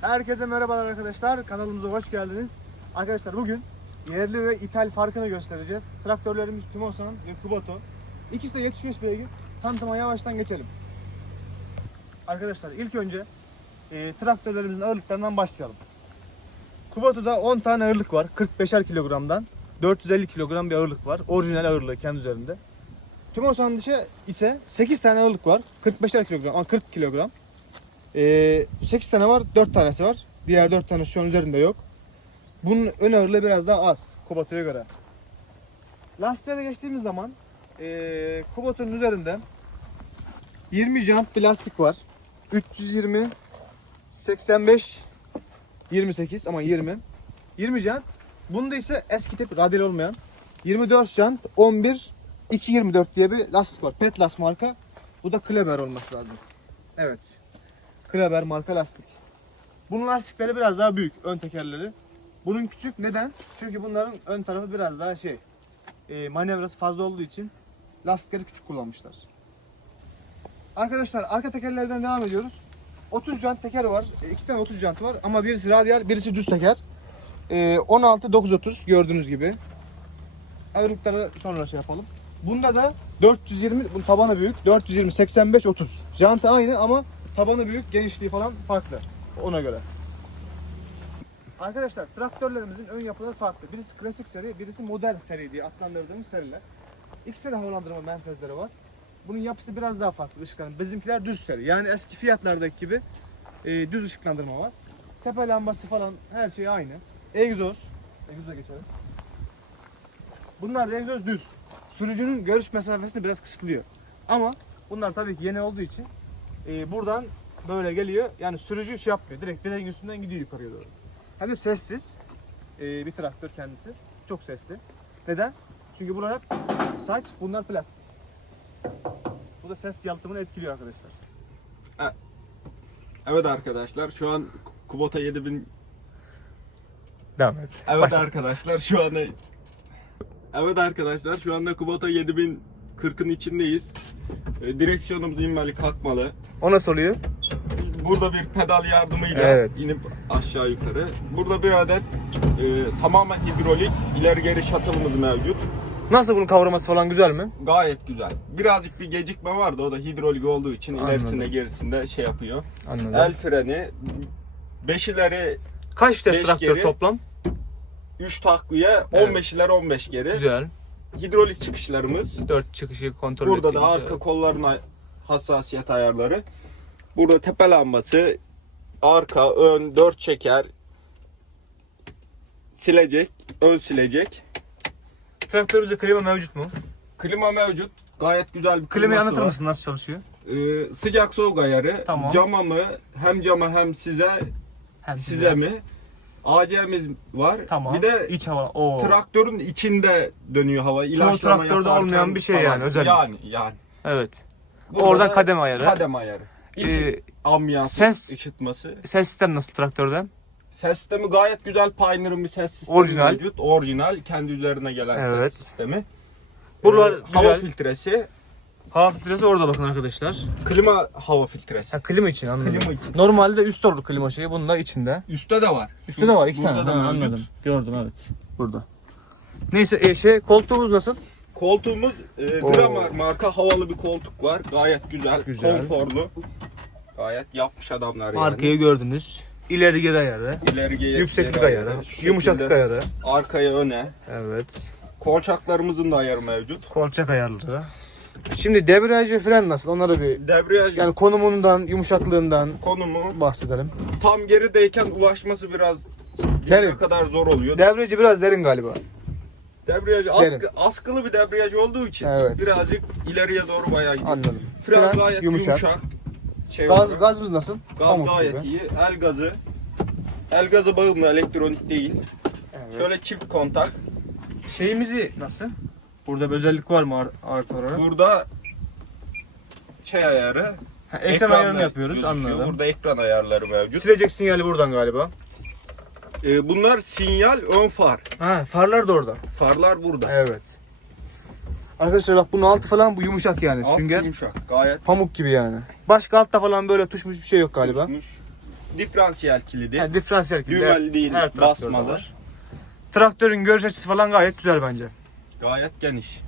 Herkese merhabalar arkadaşlar. Kanalımıza hoş geldiniz. Arkadaşlar bugün yerli ve ithal farkını göstereceğiz. Traktörlerimiz Timosan ve Kubota. İkisi de 75 beygir. Tanıtıma yavaştan geçelim. Arkadaşlar ilk önce e, traktörlerimizin ağırlıklarından başlayalım. Kubota'da 10 tane ağırlık var. 45'er kilogramdan 450 kilogram bir ağırlık var. Orijinal ağırlığı kendi üzerinde. Timosan dışı ise 8 tane ağırlık var. 45'er kilogram, aa, 40 kilogram. Ee, 8 tane var, 4 tanesi var. Diğer 4 tanesi şu an üzerinde yok. Bunun ön ağırlığı biraz daha az Kubota'ya göre. Lastiğe de geçtiğimiz zaman ee, Kubota'nın üzerinde 20 jant bir lastik var. 320 85 28 ama 20. 20 jant. Bunda ise eski tip radyal olmayan 24 jant 11 224 diye bir lastik var. Petlas marka. Bu da Kleber olması lazım. Evet. Kleber marka lastik. Bunun lastikleri biraz daha büyük ön tekerleri. Bunun küçük neden? Çünkü bunların ön tarafı biraz daha şey e, manevrası fazla olduğu için lastikleri küçük kullanmışlar. Arkadaşlar arka tekerlerden devam ediyoruz. 30 jant teker var. E, İki tane 30 jant var ama birisi radyal, birisi düz teker. E, 16 930 gördüğünüz gibi. Ağırlıkları sonra şey yapalım. Bunda da 420 bunun tabanı büyük. 420 85 30. Jantı aynı ama tabanı büyük, genişliği falan farklı. Ona göre. Arkadaşlar traktörlerimizin ön yapıları farklı. Birisi klasik seri, birisi modern seri diye adlandırdığımız seriler. İkisinde de havalandırma menfezleri var. Bunun yapısı biraz daha farklı ışıkların. Bizimkiler düz seri. Yani eski fiyatlardaki gibi e, düz ışıklandırma var. Tepe lambası falan her şey aynı. Egzoz. Egzoza geçelim. Bunlar da egzoz düz. Sürücünün görüş mesafesini biraz kısıtlıyor. Ama bunlar tabii ki yeni olduğu için e, buradan böyle geliyor. Yani sürücü şey yapmıyor. Direkt direğin üstünden gidiyor yukarıya doğru. Hem de sessiz e, bir traktör kendisi. Çok sesli. Neden? Çünkü bunlar hep saç, bunlar plastik. Bu da ses yalıtımını etkiliyor arkadaşlar. Evet arkadaşlar şu an Kubota 7000 Devam et. Evet Başla. arkadaşlar şu anda Evet arkadaşlar şu anda Kubota 7040'ın içindeyiz. E, direksiyonumuz inmeli kalkmalı. O nasıl oluyor? Burada bir pedal yardımıyla Evet. inip aşağı yukarı. Burada bir adet e, tamamen hidrolik ileri geri shuttle'ımız mevcut. Nasıl bunun kavraması falan güzel mi? Gayet güzel. Birazcık bir gecikme vardı o da hidrolik olduğu için ilerisinde Anladım. gerisinde şey yapıyor. Anladım. El freni, beş ileri Kaç vites Beş traktör geri. toplam? 3 takviye, Evet. 15 iler 15 geri. Güzel. Hidrolik çıkışlarımız. 4 çıkışı kontrol Burada da arka evet. kollarına hassasiyet ayarları. Burada tepe lambası, arka, ön, dört çeker, silecek, ön silecek. Traktörümüzde klima mevcut mu? Klima mevcut. Gayet güzel bir Klimayı anlatır var. mısın nasıl çalışıyor? Ee, sıcak soğuk ayarı. Tamam. Cama mı? Hem cama hem size, Hem size mi? AC'miz var. Tamam. Bir de iç hava. Oo. traktörün içinde dönüyor hava. İlaçlama traktörde yaparken olmayan bir şey falan. yani, özellik. Yani yani. Evet. Burada Oradan da kademe ayarı. Kademe ayarı. İç Ee, ambiyans ses- ışıtması. ses sistemi nasıl traktörde? Ses sistemi gayet güzel. Pioneer'ın bir ses sistemi Orijinal. mevcut. Orijinal. Kendi üzerine gelen Evet. ses sistemi. Buralar Ee, hava güzel. filtresi. Hava filtresi orada bakın arkadaşlar. Klima hava filtresi. Ha, klima için anladım. Klima için. Normalde üst olur klima şeyi. Bunun da içinde. Üstte de var. Üstte de var iki Burada tane. da Ha, mevcut. anladım. Gördüm evet. Burada. Neyse e, şey koltuğumuz nasıl? Koltuğumuz e, Oo. Dramar marka havalı bir koltuk var. Gayet güzel, Güzel. konforlu. Gayet yapmış adamlar yani. Markayı gördünüz. İleri geri ayarı. İleri geri Yükseklik geri ayarı. şu Yumuşaklık şekilde ayarı. Arkaya öne. Evet. Kolçaklarımızın da ayarı mevcut. Kolçak ayarları. Şimdi debriyaj ve fren nasıl? Onları bir Debriyaj yani konumundan, yumuşaklığından konumu bahsedelim. tam gerideyken ulaşması biraz Derin. ne kadar zor oluyor. Debriyajı biraz derin galiba. Debriyaj Derin. askı, askılı bir debriyaj olduğu için Evet. birazcık ileriye doğru bayağı gidiyor. Anladım. Fren, Fren gayet yumuşak. yumuşak. Şey Gaz olarak. gazımız nasıl? Gaz Pamuk gayet gibi. iyi. El gazı. El gazı bağımlı elektronik değil. Evet. Şöyle çift kontak. Şeyimizi nasıl? Burada bir özellik var mı art, artı olarak? Burada şey ayarı. Ha, ekran ekranda ayarını yapıyoruz gözüküyor. anladım. Burada ekran ayarları mevcut. Silecek sinyali buradan galiba. Ee, bunlar sinyal ön far. Ha farlar da orada. Farlar burada. Evet. Arkadaşlar bak bunun altı falan bu yumuşak yani Alt sünger. yumuşak. Gayet Pamuk gibi yani. Başka altta falan böyle tuşmuş bir şey yok galiba. tutmuş. diferansiyel kilidi. Yani diferansiyel kilidi. Düğmeli değil, Her traktörde basmalı. var. Traktörün görüş açısı falan gayet güzel bence. Gayet geniş.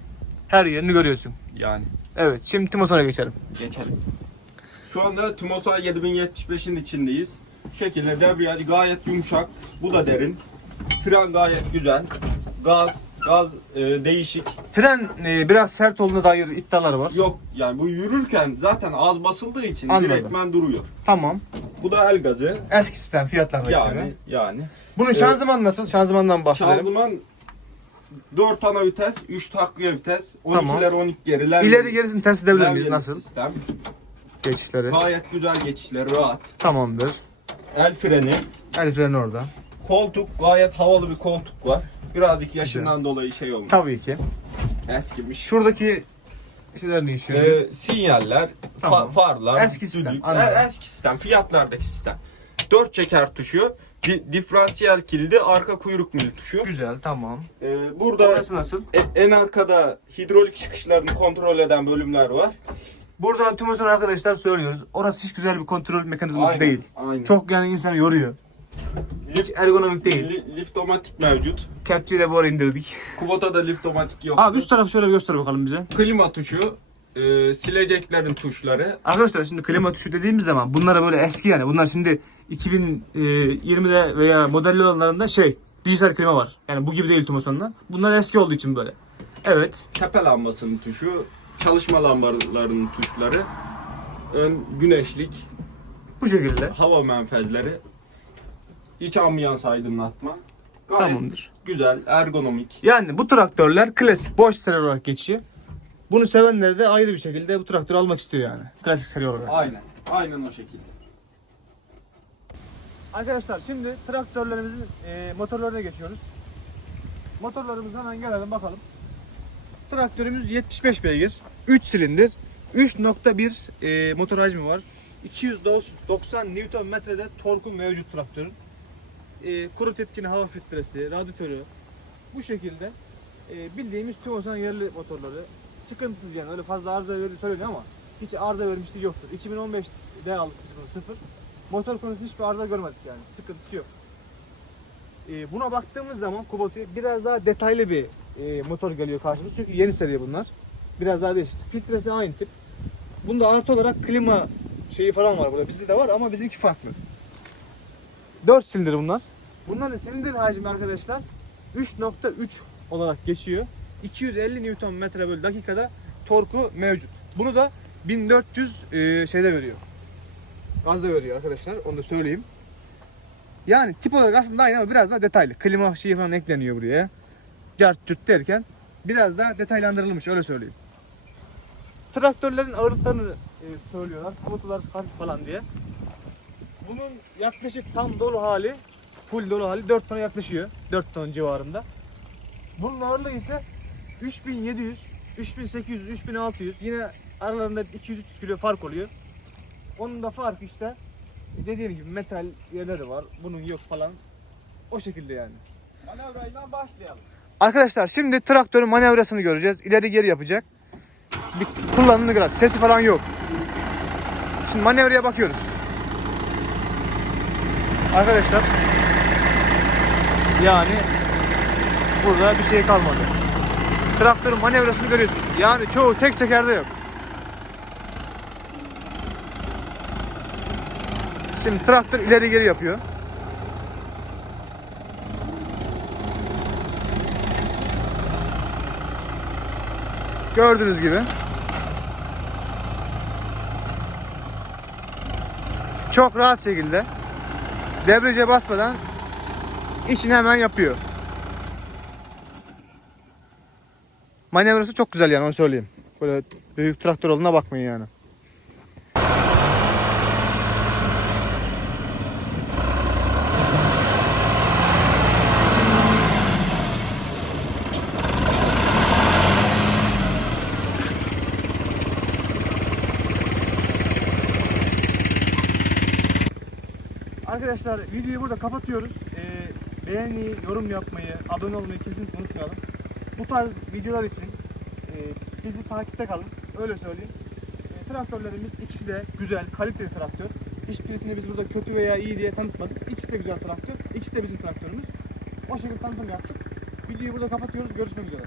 Her yerini görüyorsun. Yani Evet şimdi Timosan'a geçelim. geçelim. Şu anda Tumosa 7075'in içindeyiz. Şu şekilde debriyaj gayet yumuşak. Bu da derin. Fren gayet güzel. Gaz, gaz e, değişik. Fren e, biraz sert olduğuna dair iddialar var. Yok yani bu yürürken zaten az basıldığı için Anladım. direktmen duruyor. Tamam. Bu da el gazı. Eski sistem fiyatlarına göre. Yani yani. Bunun şanzımanı nasıl? Şanzımandan bahsedelim. Şanzıman 4 ana vites, 3 takviye vites, 12'ler Tamam. 12 geriler. İleri gerisini test edebilir miyiz? Nasıl? Sistem. Geçişleri. Gayet güzel geçişleri rahat. Tamamdır. El freni. El freni orada. Koltuk gayet havalı bir koltuk var. Birazcık yaşından dolayı şey olmuş. Tabii ki. Eskimiş. Şuradaki şeyler ne işiyor? Ee, sinyaller, fa- Tamam. farlar, Eski sistem, düdük. anladım. E- eski sistem, fiyatlardaki sistem. 4 çeker tuşu, di- diferansiyel kilidi, arka kuyruk mil tuşu. Güzel tamam. Ee, burada Orası nasıl? e- en arkada hidrolik çıkışlarını kontrol eden bölümler var. Burada Timosan arkadaşlar söylüyoruz. Orası hiç güzel bir kontrol mekanizması Aynen, değil. aynen. Çok yani insanı yoruyor. Hiç ergonomik değil. Li- liftomatik mevcut. Captcha'yı de bu ara indirdik. Kubota'da liftomatik yok. Abi üst tarafı şöyle bir göster bakalım bize. Klima tuşu, e, sileceklerin tuşları. Arkadaşlar şimdi klima tuşu dediğimiz zaman bunlara böyle eski yani. Bunlar şimdi 2020'de veya modelli olanlarında şey dijital klima var. Yani bu gibi değil Timosan'da. Bunlar eski olduğu için böyle. Evet. tepe lambasının tuşu, çalışma lambalarının tuşları, ön güneşlik, Bu şekilde. hava menfezleri, iç ambiyans aydınlatma. Gayet Tamamdır. güzel, ergonomik. Yani bu traktörler klasik boş seri olarak geçiyor. Bunu sevenler de ayrı bir şekilde bu traktörü almak istiyor yani. Klasik seri olarak. Aynen, aynen o şekilde. Arkadaşlar şimdi traktörlerimizin e, motorlarına geçiyoruz. Motorlarımıza hemen gelelim bakalım. Traktörümüz 75 beygir, 3 silindir, 3.1 e, motor hacmi var. 290 Nm'de torku mevcut traktörün. E, kuru tepkini hava filtresi, radyatörü bu şekilde e, bildiğimiz Timosan yerli motorları sıkıntısız yani öyle fazla arıza verdiği söyleniyor ama hiç arıza vermişliği yoktur. 2015'de aldık biz bunu sıfır. Motor konusunda hiçbir arıza görmedik yani. Sıkıntısı yok. Ee, buna baktığımız zaman Kubota'ya biraz daha detaylı bir e, motor geliyor karşımıza. Çünkü yeni seri bunlar. Biraz daha değişik. Filtresi aynı tip. Bunda artı olarak klima şeyi falan var burada. Bizde de var ama bizimki farklı. 4 silindir bunlar. Bunların silindir hacmi arkadaşlar 3.3 olarak geçiyor. 250 Nm bölü dakikada torku mevcut. Bunu da 1400 e, şeyde veriyor. Gazda veriyor arkadaşlar. Onu da söyleyeyim. Yani tip olarak aslında aynı ama biraz daha detaylı. Klima şeyi falan ekleniyor buraya. Cart cürt derken biraz daha detaylandırılmış öyle söyleyeyim. Traktörlerin ağırlıklarını e, söylüyorlar. Komutular hafif falan diye. Bunun yaklaşık tam dolu hali, full dolu hali 4 tona yaklaşıyor. 4 ton civarında. Bunun ağırlığı ise 3700, 3800, 3600. Yine aralarında 200-300 kilo fark oluyor. Onun da farkı işte dediğim gibi metal yerleri var. Bunun yok falan. O şekilde yani. Manevrayla başlayalım. Arkadaşlar şimdi traktörün manevrasını göreceğiz. İleri geri yapacak. Bir kullanımını görelim. Sesi falan yok. Şimdi manevraya bakıyoruz. Arkadaşlar yani burada bir şey kalmadı. Traktörün manevrasını görüyorsunuz. Yani çoğu tek çekerde yok. Şimdi traktör ileri geri yapıyor. Gördüğünüz gibi. Çok rahat şekilde debriyaja basmadan işini hemen yapıyor. Manevrası çok güzel yani onu söyleyeyim. Böyle büyük traktör olduğuna bakmayın yani. Arkadaşlar videoyu burada kapatıyoruz. Ee, beğeni, yorum yapmayı, abone olmayı kesinlikle unutmayalım. Bu tarz videolar için e, bizi takipte kalın. Öyle söyleyeyim. E, traktörlerimiz ikisi de güzel, kaliteli traktör. Hiçbirisini biz burada kötü veya iyi diye tanıtmadık. İkisi de güzel traktör. İkisi de bizim traktörümüz. O şekilde tanıtım yaptık. Videoyu burada kapatıyoruz. Görüşmek üzere.